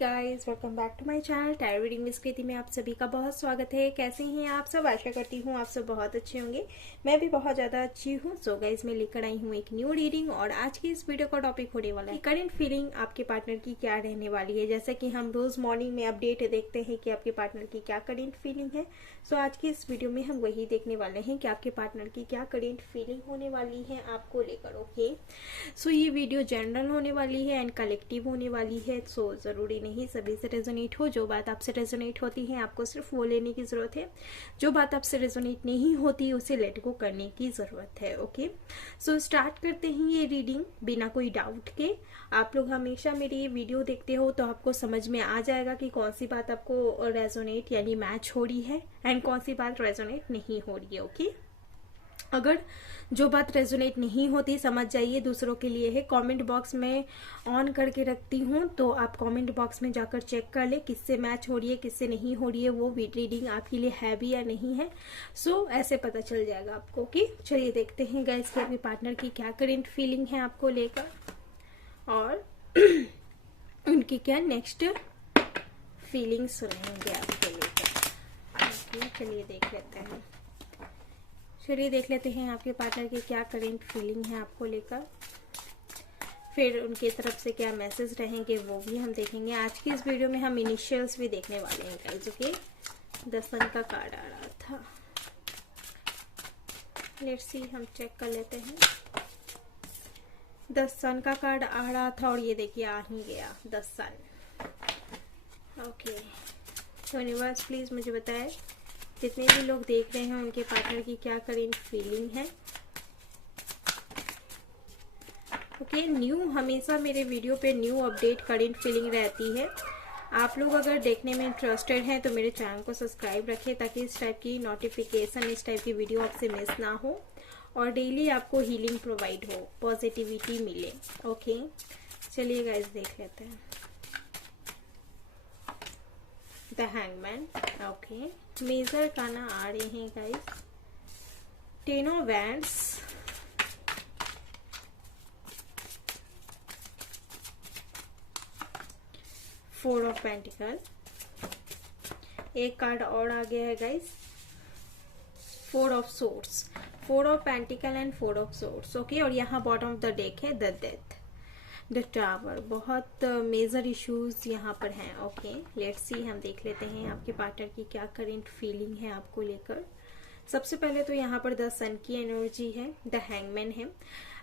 Guys, welcome back to my channel tarot reading with Kriti में आप सभी का बहुत स्वागत है। कैसे हैं आप सब? आशा करती हूँ आप सब बहुत अच्छे होंगे। मैं भी बहुत ज़्यादा अच्छी हूँ। सो गाइस, मैं लेकर आई हूँ एक न्यू रीडिंग और आज की इस वीडियो का टॉपिक होने वाला है करंट फीलिंग आपके पार्टनर की क्या रहने वाली है। जैसा कि हम रोज मॉर्निंग में अपडेट देखते हैं कि आपके पार्टनर की क्या करंट फीलिंग है। सो आज की इस वीडियो में हम वही देखने वाले हैं कि आपके पार्टनर की क्या करंट फीलिंग होने वाली है आपको लेकर। ओके, सो ये वीडियो जनरल होने वाली है एंड कलेक्टिव होने वाली है। सो जरूरी नहीं सभी से रेजोनेट हो। जो बात आपसे रेजोनेट होती है आपको सिर्फ वो लेने की जरूरत है। जो बात आपसे रेजोनेट नहीं होती उसे लेट गो करने की जरूरत है। ओके, सो स्टार्ट करते हैं ये रीडिंग बिना कोई डाउट के। आप लोग हमेशा मेरी ये वीडियो देखते हो तो आपको समझ में आ जाएगा कि कौन सी बात आपको रेजोनेट यानी मैच हो रही है एंड कौन सी बात रेजोनेट नहीं हो रही है। ओके, अगर जो बात रेजोनेट नहीं होती समझ जाइए दूसरों के लिए है। कमेंट बॉक्स में ऑन करके रखती हूँ तो आप कमेंट बॉक्स में जाकर चेक कर ले किससे मैच हो रही है किससे नहीं हो रही है, वो रीडिंग आपके लिए है भी या नहीं है। सो ऐसे पता चल जाएगा आपको। कि चलिए देखते हैं गाइस कि आपके पार्टनर की क्या करंट फीलिंग है आपको लेकर और उनकी क्या नेक्स्ट फीलिंग्स रहेंगे आपको लेकर। चलिए देख लेते हैं आपके पार्टनर की क्या करंट फीलिंग है आपको लेकर, फिर उनकी तरफ से क्या मैसेज रहेंगे वो भी हम देखेंगे। आज की इस वीडियो में हम इनिशियल्स भी देखने वाले हैं गाइस। ओके, द सन का कार्ड आ रहा था, लेट्स सी, हम चेक कर लेते हैं। द सन का कार्ड आ रहा था और ये देखिए आ ही गया the sun. Okay, universe please मुझे बताए जितने भी लोग देख रहे हैं उनके पार्टनर की क्या करंट फीलिंग है। ओके, न्यू हमेशा मेरे वीडियो पे न्यू अपडेट करंट फीलिंग रहती है। आप लोग अगर देखने में इंटरेस्टेड हैं तो मेरे चैनल को सब्सक्राइब रखें ताकि इस टाइप की नोटिफिकेशन, इस टाइप की वीडियो आपसे मिस ना हो और डेली आपको हीलिंग प्रोवाइड हो, पॉजिटिविटी मिले। ओके, चलिए गाइस देख लेते हैं। The hangman. ओके, मेजर काना आ रहे हैं guys. Ten of wands, four of pentacle, एक कार्ड और आ गया है guys, four of swords, four of pentacle and four of swords. Okay, और यहाँ बॉटम ऑफ द डेक है द डेथ, द टावर। बहुत मेजर इश्यूज यहाँ पर हैं। ओके, लेट्स सी, हम देख लेते हैं आपके पार्टनर की क्या करंट फीलिंग है आपको लेकर। सबसे पहले तो यहाँ पर द सन की एनर्जी है, द हैंगमैन है।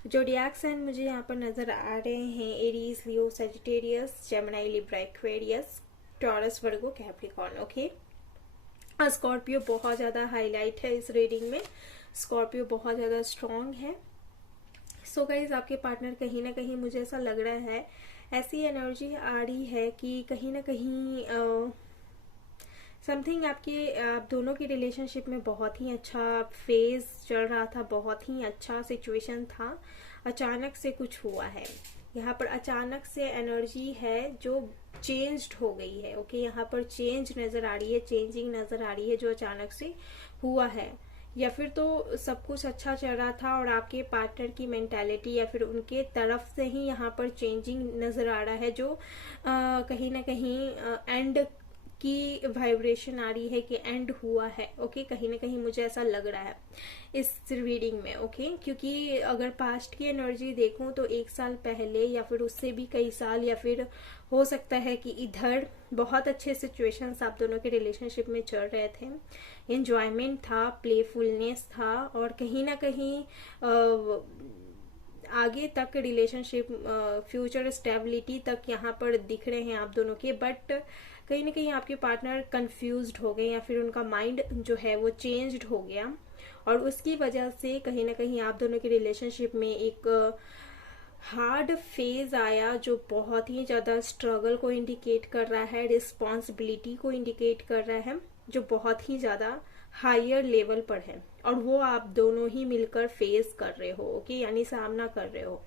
ज़ोडिएक साइन मुझे यहाँ पर नजर आ रहे हैं Aries, Leo, Sagittarius, Gemini, Libra, Aquarius, Taurus, Virgo, Capricorn. Okay, Scorpio बहुत ज्यादा हाईलाइट है इस रीडिंग में। स्कॉर्पियो बहुत ज्यादा स्ट्रॉन्ग है। सो गाइज, आपके पार्टनर कहीं ना कहीं मुझे ऐसा लग रहा है, ऐसी एनर्जी आ रही है कि कहीं ना कहीं समथिंग आप दोनों की रिलेशनशिप में बहुत ही अच्छा फेज चल रहा था, बहुत ही अच्छा सिचुएशन था। अचानक से कुछ हुआ है यहाँ पर, अचानक से एनर्जी है जो चेंज्ड हो गई है। ओके, यहाँ पर चेंज नजर आ रही है, चेंजिंग नजर आ रही है जो अचानक से हुआ है। या फिर तो सब कुछ अच्छा चल रहा था और आपके पार्टनर की मेंटालिटी या फिर उनके तरफ से ही यहाँ पर चेंजिंग नजर आ रहा है जो कहीं ना कहीं एंड की वाइब्रेशन आ रही है कि एंड हुआ है। ओके, कहीं ना कहीं मुझे ऐसा लग रहा है इस रीडिंग में। ओके, क्योंकि अगर पास्ट की एनर्जी देखूं तो एक साल पहले या फिर उससे भी कई साल, या फिर हो सकता है कि इधर बहुत अच्छे सिचुएशंस आप दोनों के रिलेशनशिप में चल रहे थे, एंजॉयमेंट था, प्लेफुलनेस था और कहीं ना कहीं आगे तक रिलेशनशिप, फ्यूचर स्टेबिलिटी तक यहाँ पर दिख रहे हैं आप दोनों के। बट कहीं ना कहीं आपके पार्टनर कंफ्यूज्ड हो गए या फिर उनका माइंड जो है वो चेंज्ड हो गया और उसकी वजह से कहीं ना कहीं आप दोनों के रिलेशनशिप में एक हार्ड फेज आया जो बहुत ही ज्यादा स्ट्रगल को इंडिकेट कर रहा है, रिस्पॉन्सिबिलिटी को इंडिकेट कर रहा है जो बहुत ही ज्यादा हायर लेवल पर है और वो आप दोनों ही मिलकर फेस कर रहे हो। ओके, यानी सामना कर रहे हो।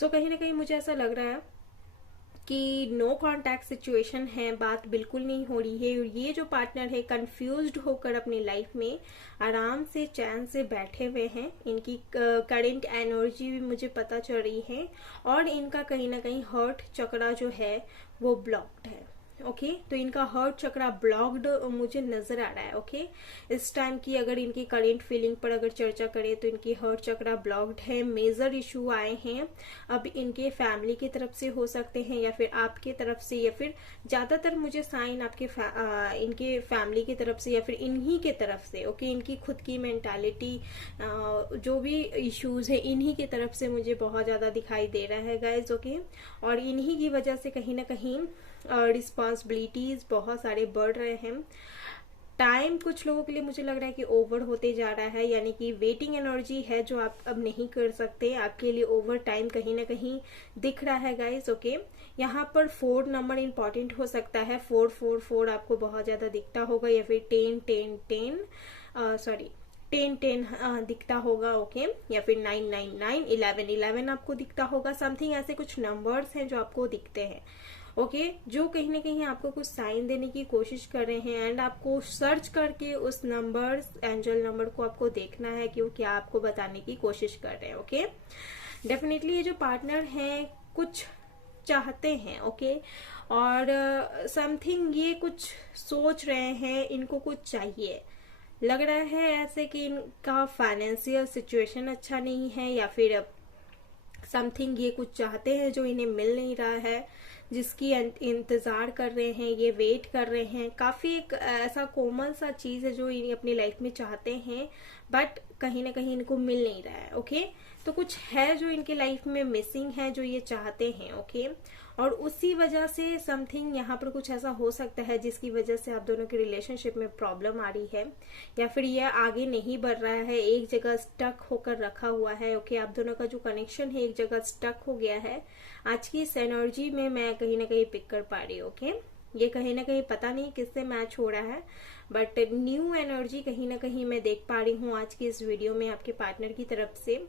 सो कहीं ना कहीं मुझे ऐसा लग रहा है कि नो कांटेक्ट सिचुएशन है, बात बिल्कुल नहीं हो रही है। और ये जो पार्टनर है कंफ्यूज्ड होकर अपनी लाइफ में आराम से चैन से बैठे हुए हैं। इनकी करंट एनर्जी भी मुझे पता चल रही है और इनका कहीं ना कहीं हर्ट चक्रा जो है वो ब्लॉक्ड है। ओके तो इनका हार्ट चक्रा ब्लॉक्ड मुझे नजर आ रहा है। ओके इस टाइम की अगर इनकी करेंट फीलिंग पर अगर चर्चा करें तो इनकी हार्ट चक्रा ब्लॉक्ड है, मेजर इशू आए हैं। अब इनके फैमिली की तरफ से हो सकते हैं या फिर आपके तरफ से, या फिर ज्यादातर मुझे साइन आपके इनके फैमिली की तरफ से या फिर इन्हीं के तरफ से। ओके इनकी खुद की मेंटालिटी, जो भी इश्यूज है इन्हीं की तरफ से मुझे बहुत ज्यादा दिखाई दे रहा है गाइज। ओके और इन्हीं की वजह से कहीं ना कहीं रिस्पॉन्सिबिलिटीज बहुत सारे बढ़ रहे हैं। टाइम कुछ लोगों के लिए मुझे लग रहा है कि ओवर होते जा रहा है, यानी कि वेटिंग एनर्जी है जो आप अब नहीं कर सकते, आपके लिए ओवर टाइम कहीं ना कहीं दिख रहा है गाइस। ओके यहाँ पर 4 नंबर इंपॉर्टेंट हो सकता है, 444 आपको बहुत ज्यादा दिखता होगा, या फिर 10 दिखता होगा। ओके या फिर 999, 11 आपको दिखता होगा, समथिंग ऐसे कुछ नंबर्स हैं जो आपको दिखते हैं। ओके जो कहीं ना कहीं आपको कुछ साइन देने की कोशिश कर रहे हैं, एंड आपको सर्च करके उस नंबर, एंजल नंबर को आपको देखना है कि वो क्या आपको बताने की कोशिश कर रहे हैं। ओके डेफिनेटली ये जो पार्टनर हैं कुछ चाहते हैं। ओके और समथिंग ये कुछ सोच रहे हैं, इनको कुछ चाहिए, लग रहा है ऐसे कि इनका फाइनेंशियल सिचुएशन अच्छा नहीं है, या फिर समथिंग ये कुछ चाहते हैं जो इन्हें मिल नहीं रहा है, जिसकी इंतजार कर रहे हैं, ये वेट कर रहे हैं। काफी एक ऐसा कोमल सा चीज है जो ये अपनी लाइफ में चाहते हैं, बट कहीं ना कहीं इनको मिल नहीं रहा है। ओके तो कुछ है जो इनके लाइफ में मिसिंग है, जो ये चाहते हैं। ओके और उसी वजह से समथिंग यहाँ पर कुछ ऐसा हो सकता है जिसकी वजह से आप दोनों के रिलेशनशिप में प्रॉब्लम आ रही है, या फिर ये आगे नहीं बढ़ रहा है, एक जगह स्टक होकर रखा हुआ है। ओके आप दोनों का जो कनेक्शन है एक जगह स्टक हो गया है। आज की इस एनर्जी में मैं कहीं ना कहीं पिक कर पा रही हूँ। ओके ये कहीं ना कहीं पता नहीं किससे मैच हो रहा है, बट न्यू एनर्जी कहीं ना कहीं मैं देख पा रही हूँ आज की इस वीडियो में आपके पार्टनर की तरफ से।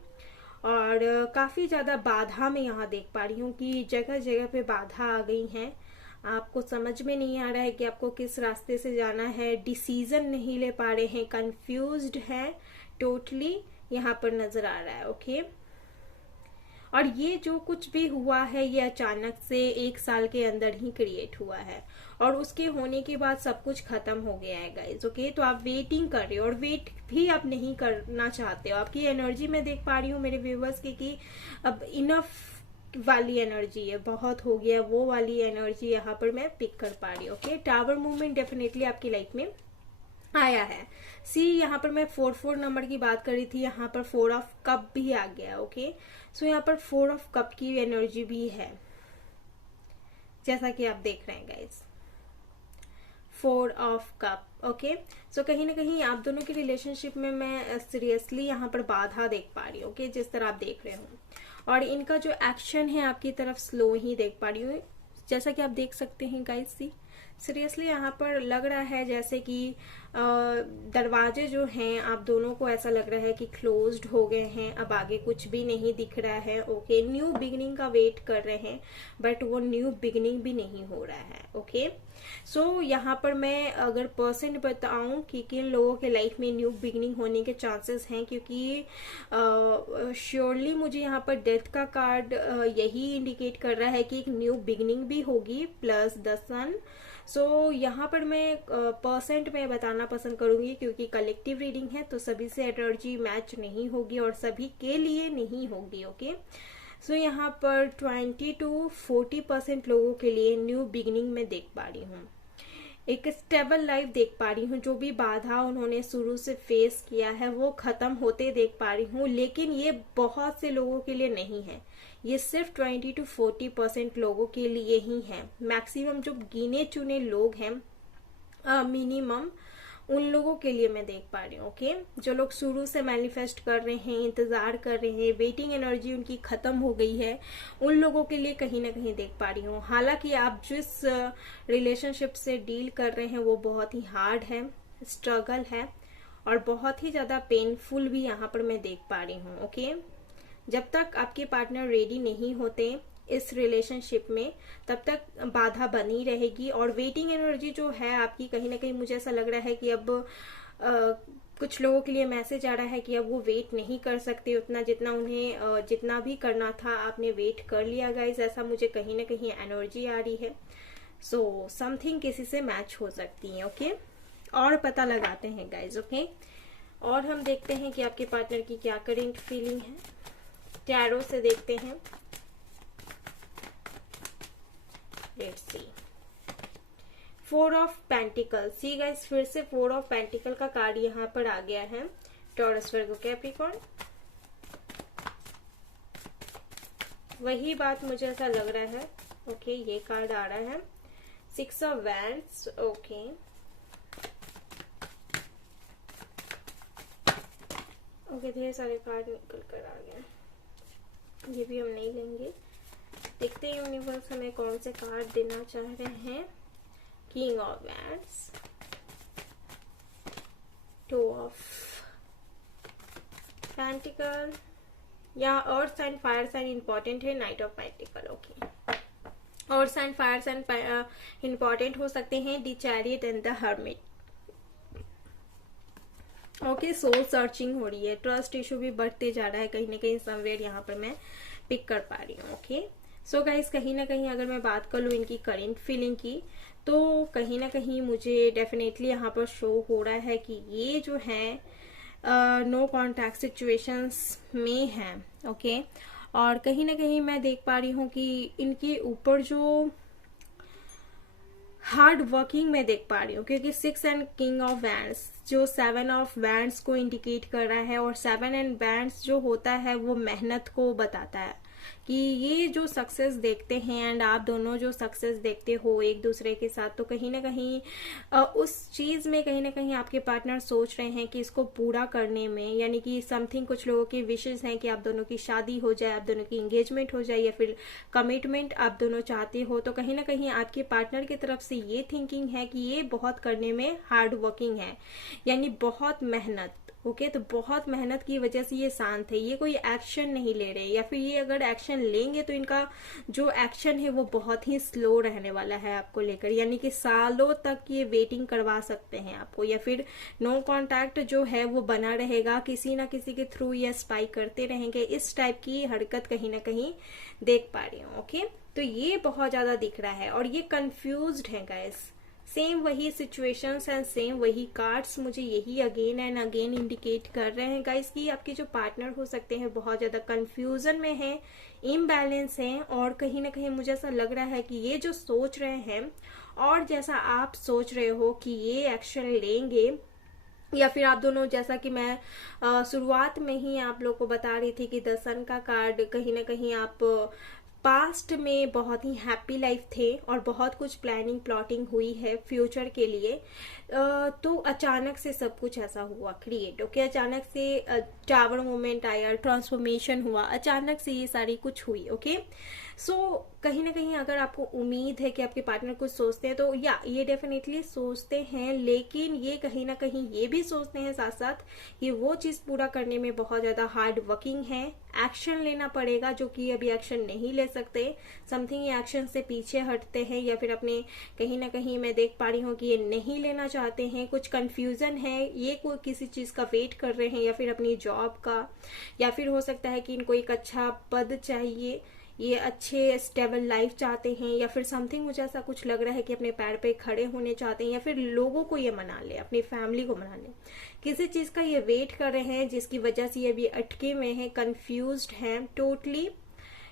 और काफी ज्यादा बाधा मैं यहाँ देख पा रही हूँ कि जगह जगह पे बाधा आ गई है। आपको समझ में नहीं आ रहा है कि आपको किस रास्ते से जाना है, डिसीजन नहीं ले पा रहे हैं, कंफ्यूज्ड है टोटली यहाँ पर नजर आ रहा है। ओके और ये जो कुछ भी हुआ है ये अचानक से 1 साल के अंदर ही क्रिएट हुआ है, और उसके होने के बाद सब कुछ खत्म हो गया है गाइज। ओके तो आप वेटिंग कर रहे हो, और वेट भी आप नहीं करना चाहते हो। आपकी एनर्जी में देख पा रही हूँ मेरे व्यूवर्स की कि अब इनफ वाली एनर्जी है, बहुत हो गया, वो वाली एनर्जी यहाँ पर मैं पिक कर पा रही हूँ। ओके टावर मूवमेंट डेफिनेटली आपकी लाइफ में आया है। सी यहाँ पर मैं 44 नंबर की बात कर रही थी, यहाँ पर 4 ऑफ कप भी आ गया। ओके सो यहाँ पर 4 ऑफ कप की एनर्जी भी है, जैसा कि आप देख रहे हैं guys, 4 of cup. Okay so कहीं ना कहीं आप दोनों के रिलेशनशिप में मैं सीरियसली यहाँ पर बाधा देख पा रही हूँ। ओके जिस तरह आप देख रहे हो, और इनका जो एक्शन है आपकी तरफ स्लो ही देख पा रही हूँ, जैसा कि आप देख सकते हैं गाइज। सी सीरियसली यहाँ पर लग रहा है जैसे कि दरवाजे जो हैं आप दोनों को ऐसा लग रहा है कि क्लोज्ड हो गए हैं, अब आगे कुछ भी नहीं दिख रहा है। ओके न्यू बिगिनिंग का वेट कर रहे हैं, बट वो न्यू बिगिनिंग भी नहीं हो रहा है। ओके सो यहाँ पर मैं अगर परसेंट बताऊं कि किन लोगों के लाइफ में न्यू बिगिनिंग होने के चांसेस हैं, क्योंकि श्योरली मुझे यहाँ पर डेथ का कार्ड यही इंडिकेट कर रहा है कि एक न्यू बिगिनिंग भी होगी, प्लस द सन। सो यहाँ पर मैं परसेंट में बताना पसंद करूंगी, क्योंकि कलेक्टिव रीडिंग है तो सभी से एनर्जी मैच नहीं होगी और सभी के लिए नहीं होगी। ओके सो यहाँ पर 20 to 40% लोगों के लिए न्यू बिगिनिंग में देख पा रही हूँ, एक स्टेबल लाइफ देख पा रही हूँ। जो भी बाधा उन्होंने शुरू से फेस किया है वो खत्म होते देख पा रही हूँ, लेकिन ये बहुत से लोगों के लिए नहीं है, ये सिर्फ 20 to 40% लोगों के लिए ही है। मैक्सिमम जो गिने चुने लोग हैं, मिनिमम उन लोगों के लिए मैं देख पा रही हूँ। ओके जो लोग शुरू से मैनिफेस्ट कर रहे हैं, इंतजार कर रहे हैं, वेटिंग एनर्जी उनकी खत्म हो गई है, उन लोगों के लिए कहीं ना कहीं देख पा रही हूँ। हालांकि आप जिस रिलेशनशिप से डील कर रहे हैं वो बहुत ही हार्ड है, स्ट्रगल है, और बहुत ही ज्यादा पेनफुल भी यहाँ पर मैं देख पा रही हूँ। ओके जब तक आपके पार्टनर रेडी नहीं होते इस रिलेशनशिप में, तब तक बाधा बनी रहेगी। और वेटिंग एनर्जी जो है आपकी, कहीं ना कहीं मुझे ऐसा लग रहा है कि अब कुछ लोगों के लिए मैसेज आ रहा है कि अब वो वेट नहीं कर सकते उतना, जितना उन्हें जितना भी करना था आपने वेट कर लिया गाइस, ऐसा मुझे कहीं ना कहीं एनर्जी आ रही है। सो समथिंग किसी से मैच हो सकती है। ओके, और पता लगाते हैं गाइज। ओके, और हम देखते हैं कि आपके पार्टनर की क्या करेंट फीलिंग है। टैरो से देखते हैं। Let's see, 4 of pentacle. See guys, फिर से 4 ऑफ पेंटिकल का कार्ड यहाँ पर आ गया है। टॉरस, वर्गो, कैप्रिकॉर्न, वही बात मुझे ऐसा लग रहा है। ओके, ये कार्ड आ रहा है। 6 ऑफ वैंड्स। ओके, ढेर सारे कार्ड निकल कर आ गए, ये भी हम नहीं लेंगे। देखते हैं यूनिवर्स हमें कौन से कार्ड देना चाह रहे हैं। King of wands, 2 of pentacle, या earth and fire sign important है। Knight of pentacle. Okay, earth and fire sign important हो सकते हैं। The chariot and the hermit. Okay, soul searching हो रही है। ट्रस्ट इशू भी बढ़ते जा रहा है कहीं ना कहीं, समवेयर यहाँ पर मैं पिक कर पा रही हूँ। ओके, सो गाइस, कहीं ना कहीं अगर मैं बात कर लूँ इनकी करेंट फीलिंग की, तो कहीं ना कहीं मुझे डेफिनेटली यहाँ पर शो हो रहा है कि ये जो है नो कॉन्टैक्ट सिचुएशंस में है। ओके, और कहीं ना कहीं मैं देख पा रही हूँ कि इनके ऊपर जो हार्ड वर्किंग मैं देख पा रही हूँ, क्योंकि 6 एंड किंग ऑफ वैंड्स जो 7 ऑफ वैंड्स को इंडिकेट कर रहा है, और 7 एंड वैंड्स जो होता है वो मेहनत को बताता है कि ये जो सक्सेस देखते हैं एंड आप दोनों जो सक्सेस देखते हो एक दूसरे के साथ, तो कहीं ना कहीं उस चीज में कहीं ना कहीं आपके पार्टनर सोच रहे हैं कि इसको पूरा करने में, यानी कि समथिंग, कुछ लोगों की विशेष हैं कि आप दोनों की शादी हो जाए, आप दोनों की एंगेजमेंट हो जाए, या फिर कमिटमेंट आप दोनों चाहते हो, तो कहीं ना कहीं आपके पार्टनर की तरफ से ये थिंकिंग है कि ये बहुत करने में हार्ड वर्किंग है, यानी बहुत मेहनत। ओके, तो बहुत मेहनत की वजह से ये शांत है, ये कोई एक्शन नहीं ले रहे, या फिर ये अगर एक्शन लेंगे तो इनका जो एक्शन है वो बहुत ही स्लो रहने वाला है आपको लेकर, यानी कि सालों तक ये वेटिंग करवा सकते हैं आपको, या फिर नो कॉन्टैक्ट जो है वो बना रहेगा, किसी ना किसी के थ्रू ये स्पाई करते रहेंगे। इस टाइप की हरकत कहीं ना कहीं देख पा रही हूँ। ओके, तो ये बहुत ज्यादा दिख रहा है, और ये कंफ्यूज्ड है गाइस। सेम वही सिचुएशंस एंड सेम वही कार्ड्स मुझे यही अगेन एंड अगेन इंडिकेट कर रहे हैं गाइस कि आपके जो पार्टनर हो सकते हैं बहुत ज्यादा कंफ्यूजन में है, इम्बैलेंस है, और कहीं ना कहीं मुझे ऐसा लग रहा है कि ये जो सोच रहे हैं और जैसा आप सोच रहे हो कि ये एक्शन लेंगे, या फिर आप दोनों, जैसा कि मैं शुरुआत में ही आप लोग को बता रही थी कि द सन का कार्ड, कहीं ना कहीं आप पास्ट में बहुत ही हैप्पी लाइफ थे और बहुत कुछ प्लानिंग प्लॉटिंग हुई है फ्यूचर के लिए, तो अचानक से सब कुछ ऐसा हुआ क्रिएट। ओके, अचानक से टावर मोमेंट आया, ट्रांसफॉर्मेशन हुआ, अचानक से ये सारी कुछ हुई। ओके, सो कहीं ना कहीं अगर आपको उम्मीद है कि आपके पार्टनर कुछ सोचते हैं, तो या ये डेफिनेटली सोचते हैं, लेकिन ये कहीं ना कहीं ये भी सोचते हैं साथ साथ कि वो चीज पूरा करने में बहुत ज्यादा हार्ड वर्किंग है, एक्शन लेना पड़ेगा, जो कि अभी एक्शन नहीं ले सकते, समथिंग ये एक्शन से पीछे हटते हैं, या फिर अपने कहीं ना कहीं मैं देख पा रही हूँ कि ये नहीं लेना चाहते हैं, कुछ कंफ्यूजन है, ये कोई किसी चीज का वेट कर रहे हैं, या फिर अपनी जॉब का, या फिर हो सकता है कि इनको एक अच्छा पद चाहिए, ये अच्छे स्टेबल लाइफ चाहते हैं, या फिर समथिंग मुझे ऐसा कुछ लग रहा है कि अपने पैर पे खड़े होने चाहते हैं, या फिर लोगों को ये मना ले, अपनी फैमिली को मना ले, किसी चीज का ये वेट कर रहे हैं जिसकी वजह से ये अभी अटके में है, कंफ्यूज्ड हैं, टोटली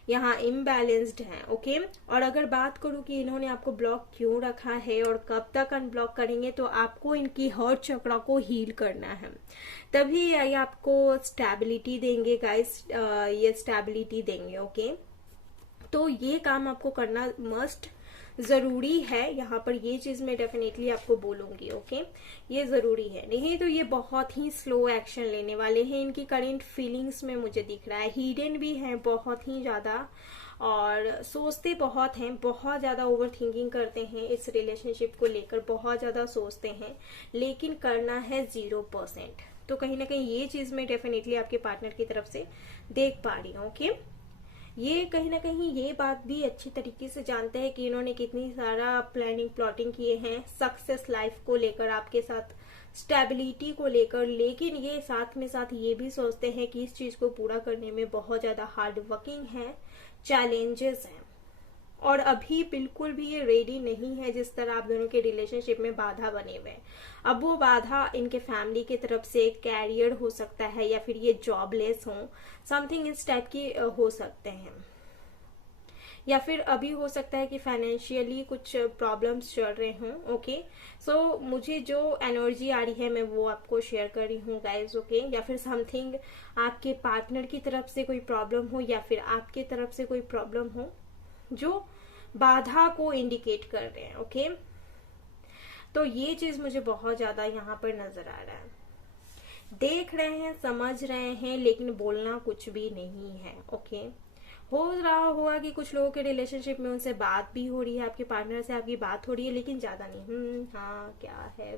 यहाँ इम्बैलेंस्ड हैं। ओके, और अगर बात करूं कि इन्होंने आपको ब्लॉक क्यों रखा है और कब तक अनब्लॉक करेंगे, तो आपको इनकी हर्ट चक्र को हील करना है, तभी ये आपको स्टेबिलिटी देंगे गाइस, ये स्टेबिलिटी देंगे। ओके, तो ये काम आपको करना मस्ट जरूरी है, यहाँ पर ये चीज मैं डेफिनेटली आपको बोलूंगी। ओके, ये जरूरी है, नहीं तो ये बहुत ही स्लो एक्शन लेने वाले हैं। इनकी करेंट फीलिंग्स में मुझे दिख रहा है हिडन भी है बहुत ही ज्यादा, और सोचते बहुत हैं, बहुत ज्यादा ओवर थिंकिंग करते हैं, इस रिलेशनशिप को लेकर बहुत ज्यादा सोचते हैं, लेकिन करना है 0%। तो कहीं ना कहीं ये चीज मैं डेफिनेटली आपके पार्टनर की तरफ से देख पा रही हूँ। ओके, ये कहीं ना कहीं ये बात भी अच्छी तरीके से जानते हैं कि इन्होंने कितनी सारा प्लानिंग प्लॉटिंग किए हैं सक्सेस लाइफ को लेकर, आपके साथ स्टेबिलिटी को लेकर, लेकिन ये साथ में साथ ये भी सोचते हैं कि इस चीज को पूरा करने में बहुत ज्यादा हार्ड वर्किंग है, चैलेंजेस हैं। और अभी बिल्कुल भी ये रेडी नहीं है जिस तरह आप दोनों के रिलेशनशिप में बाधा बने हुए हैं। अब वो बाधा इनके फैमिली की तरफ से कैरियर हो सकता है, या फिर ये जॉबलेस हो, समथिंग इस टाइप की हो सकते हैं, या फिर अभी हो सकता है कि फाइनेंशियली कुछ प्रॉब्लम्स चल रहे हों। ओके, सो मुझे जो एनर्जी आ रही है मैं वो आपको शेयर कर रही हूँ गाइज। ओके, या फिर समथिंग आपके पार्टनर की तरफ से कोई प्रॉब्लम हो, या फिर आपके तरफ से कोई प्रॉब्लम हो जो बाधा को इंडिकेट कर रहे हैं। ओके, तो ये चीज मुझे बहुत ज्यादा यहाँ पर नजर आ रहा है। देख रहे हैं, समझ रहे हैं, लेकिन बोलना कुछ भी नहीं है। ओके, हो रहा होगा कि कुछ लोगों के रिलेशनशिप में उनसे बात भी हो रही है, आपके पार्टनर से आपकी बात हो रही है, लेकिन ज्यादा नहीं। हाँ, क्या है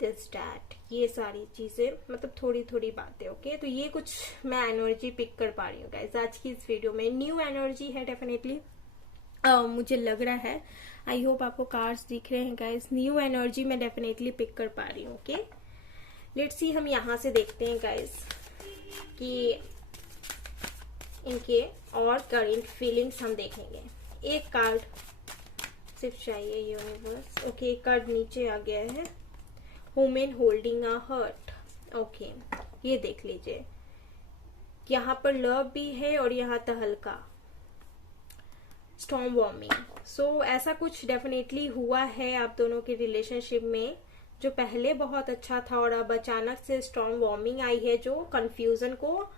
दिस डैट, ये सारी चीजें, मतलब थोड़ी थोड़ी बातें। ओके, तो ये कुछ मैं एनर्जी पिक कर पा रही हूँ गाइस आज की इस वीडियो में। न्यू एनर्जी है डेफिनेटली, मुझे लग रहा है। आई होप आपको कार्ड्स दिख रहे हैं गाइस। न्यू एनर्जी मैं डेफिनेटली पिक कर पा रही हूँ। ओके, लेट्स सी, हम यहाँ से देखते हैं गाइस कि इनके और करंट फीलिंग्स हम देखेंगे। एक कार्ड सिर्फ चाहिए यूनिवर्स। ओके, कार्ड नीचे आ गया है, women holding a heart. Okay, ये देख लीजिए, यहाँ पर लव भी है और यहाँ तहलका, स्टॉर्म वार्मिंग। सो ऐसा कुछ डेफिनेटली हुआ है आप दोनों के रिलेशनशिप में जो पहले बहुत अच्छा था, और अब अचानक से स्टॉर्म वार्मिंग आई है जो कंफ्यूजन को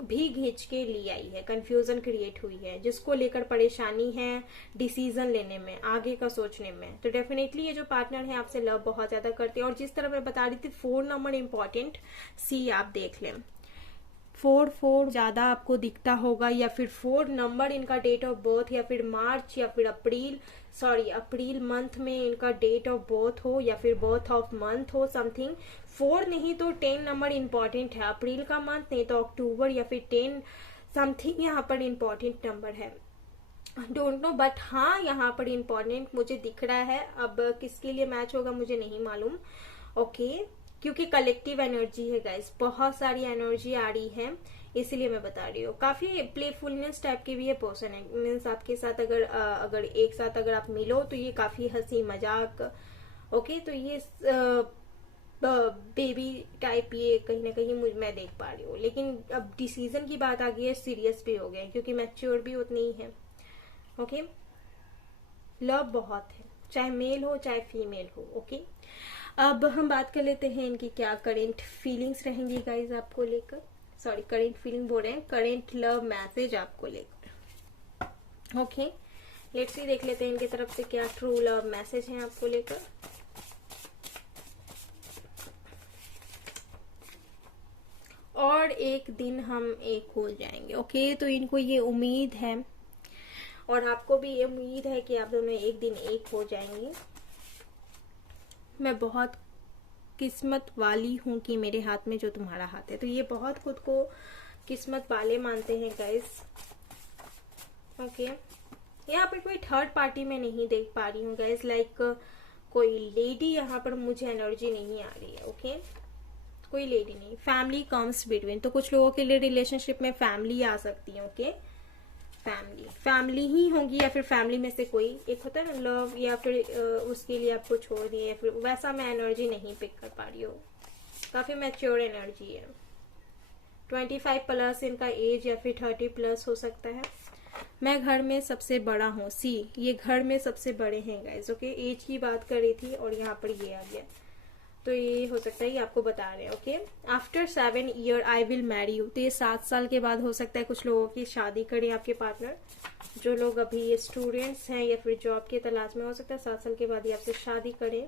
भी खींच के लिए आई है, कंफ्यूजन क्रिएट हुई है, जिसको लेकर परेशानी है डिसीजन लेने में, आगे का सोचने में। तो डेफिनेटली ये जो पार्टनर है आपसे लव बहुत ज्यादा करते हैं। और जिस तरह मैं बता रही थी 4 नंबर इंपॉर्टेंट, सी आप देख लें, 4 ज्यादा आपको दिखता होगा, या फिर 4 नंबर इनका डेट ऑफ बर्थ, या फिर मार्च या फिर अप्रैल मंथ में इनका डेट ऑफ बर्थ हो, या फिर बर्थ ऑफ मंथ हो समथिंग। 4 नहीं तो 10 नंबर इंपॉर्टेंट है, अप्रैल का मंथ, नहीं तो अक्टूबर, या फिर 10 समथिंग यहाँ पर इंपॉर्टेंट नंबर है। डोंट नो, बट हाँ यहाँ पर इंपॉर्टेंट मुझे दिख रहा है। अब किसके लिए मैच होगा मुझे नहीं मालूम। ओके, क्योंकि कलेक्टिव एनर्जी है गाइस, बहुत सारी एनर्जी आ रही है, इसीलिए मैं बता रही हूँ। काफी प्लेफुलनेस टाइप की भी ये पर्सन है, मीन्स आपके साथ अगर एक साथ अगर आप मिलो तो ये काफी हंसी मजाक। ओके, तो ये बेबी टाइप ये कहीं ना कहीं मैं देख पा रही हूँ। लेकिन अब डिसीजन की बात आ गई है, सीरियस भी हो गए क्योंकि मैच्योर भी उतनी ही है। ओके, लव बहुत है, चाहे मेल हो चाहे फीमेल हो। ओके, अब हम बात कर लेते हैं इनकी क्या करेंट फीलिंग्स रहेंगी गाइज आपको लेकर। सॉरी, करेंट फीलिंग बोल रहे हैं, करेंट लव मैसेज आपको लेकर। ओके, लेट्स सी, देख लेते हैं इनकी तरफ से क्या ट्रू लव मैसेज है आपको लेकर। और एक दिन हम एक हो जाएंगे। ओके, तो इनको ये उम्मीद है, और आपको भी ये उम्मीद है कि आप दोनों एक दिन एक हो जाएंगे। मैं बहुत किस्मत वाली हूँ कि मेरे हाथ में जो तुम्हारा हाथ है। तो ये बहुत खुद को किस्मत वाले मानते हैं गाइस। ओके, यहाँ पर कोई थर्ड पार्टी में नहीं देख पा रही हूँ गाइस, लाइक कोई लेडी यहाँ पर मुझे एनर्जी नहीं आ रही है। ओके, कोई लेडी नहीं, फैमिली कम्स बिटवीन। तो कुछ लोगों के लिए रिलेशनशिप में फैमिली आ सकती है। ओके, फैमिली ही होगी, या फिर फैमिली में से कोई एक होता है ना लव, या फिर उसके लिए आपको छोड़ दिए, या फिर वैसा मैं एनर्जी नहीं पिक कर पा रही हूँ। काफी मैच्योर एनर्जी है, 25 प्लस इनका एज, या फिर 30 प्लस हो सकता है। मैं घर में सबसे बड़ा हूँ, सी ये घर में सबसे बड़े हैं गाइस। ओके, एज की बात कर रही थी और यहाँ पर ये आ गया, तो ये हो सकता है ये आपको बता रहे हैं। Okay, after 7 year I will marry you. तो ये 7 साल के बाद हो सकता है कुछ लोगों की शादी करें आपके पार्टनर। जो लोग अभी ये स्टूडेंट्स हैं या फिर जॉब की तलाश में, हो सकता है 7 साल के बाद ये आपसे शादी करें।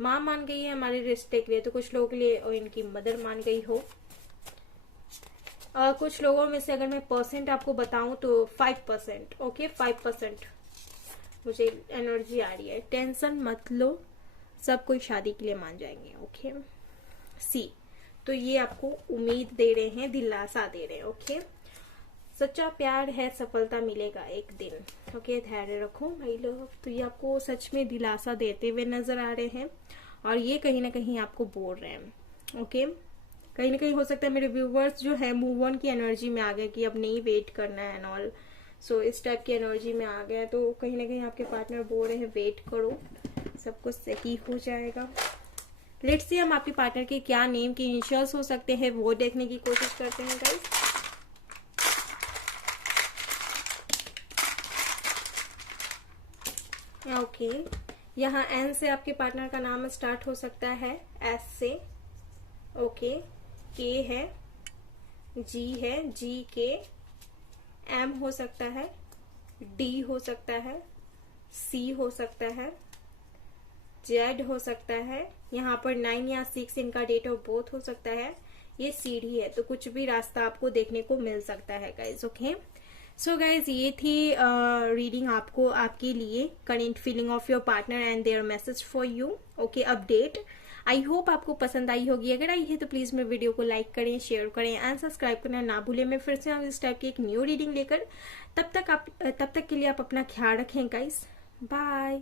माँ मान गई है हमारे रिश्ते के लिए, तो कुछ लोगों के लिए और इनकी मदर मान गई हो। कुछ लोगों में से अगर मैं परसेंट आपको बताऊं तो 5%। ओके, 5% मुझे एनर्जी आ रही है। टेंशन मत लो, सब कोई शादी के लिए मान जाएंगे। ओके, सी तो ये आपको उम्मीद दे रहे हैं, दिलासा दे रहे हैं। ओके, सच्चा प्यार है, सफलता मिलेगा एक दिन। ओके, धैर्य रखो माय लव। तो ये आपको सच में दिलासा देते हुए नजर आ रहे हैं, और ये कहीं ना कहीं आपको बोल रहे हैं। ओके, कहीं ना कहीं हो सकता है मेरे व्यूवर्स जो है मूव ऑन की एनर्जी में आ गए कि अब नहीं वेट करना है एंड ऑल। सो इस टाइप की एनर्जी में आ गया, तो कहीं ना कहीं आपके पार्टनर बोल रहे हैं वेट करो, सब कुछ सही हो जाएगा। लेट्स सी हम आपके पार्टनर के क्या नेम के इनिशियल्स हो सकते हैं वो देखने की कोशिश करते हैं गाइस। ओके, यहाँ एन से आपके पार्टनर का नाम स्टार्ट हो सकता है, एस से। ओके, के है, जी है, जी के, एम हो सकता है, डी हो सकता है, सी हो सकता है, जेड हो सकता है, यहाँ पर 9 या 6 इनका डेट ऑफ बर्थ हो सकता है, ये सीढ़ी है, तो कुछ भी रास्ता आपको देखने को मिल सकता है गाइज। ओके, सो गाइज ये थी रीडिंग आपको आपके लिए, current feeling of your partner and their message for you. Okay, update. I hope आपको पसंद आई होगी, अगर आई है तो प्लीज मेरे वीडियो को लाइक करें, शेयर करें एंड सब्सक्राइब करना ना भूलें। मैं फिर से इस टाइप की एक न्यू रीडिंग लेकर, तब तक के लिए आप अपना ख्याल रखें गाइस। बाय।